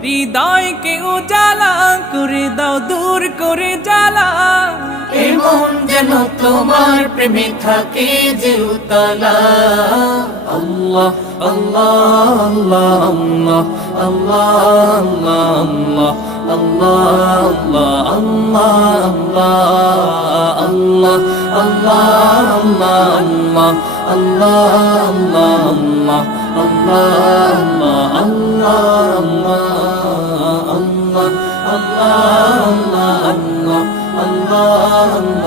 হৃদয়কে উজালা করে দাও, দূর করে জ্বালা। এমন যেন তোমার প্রেমে থাকে যে উতলা। আল্লাহ আল্লাহ আল্লাহ আল্লাহ আল্লাহ আল্লাহ আল্লাহ আল্লাহ আল্লাহ আল্লাহ আল্লাহ আল্লাহ আল্লাহ আল্লাহ আল্লাহ আল্লাহ আল্লাহ আল্লাহ আল্লাহ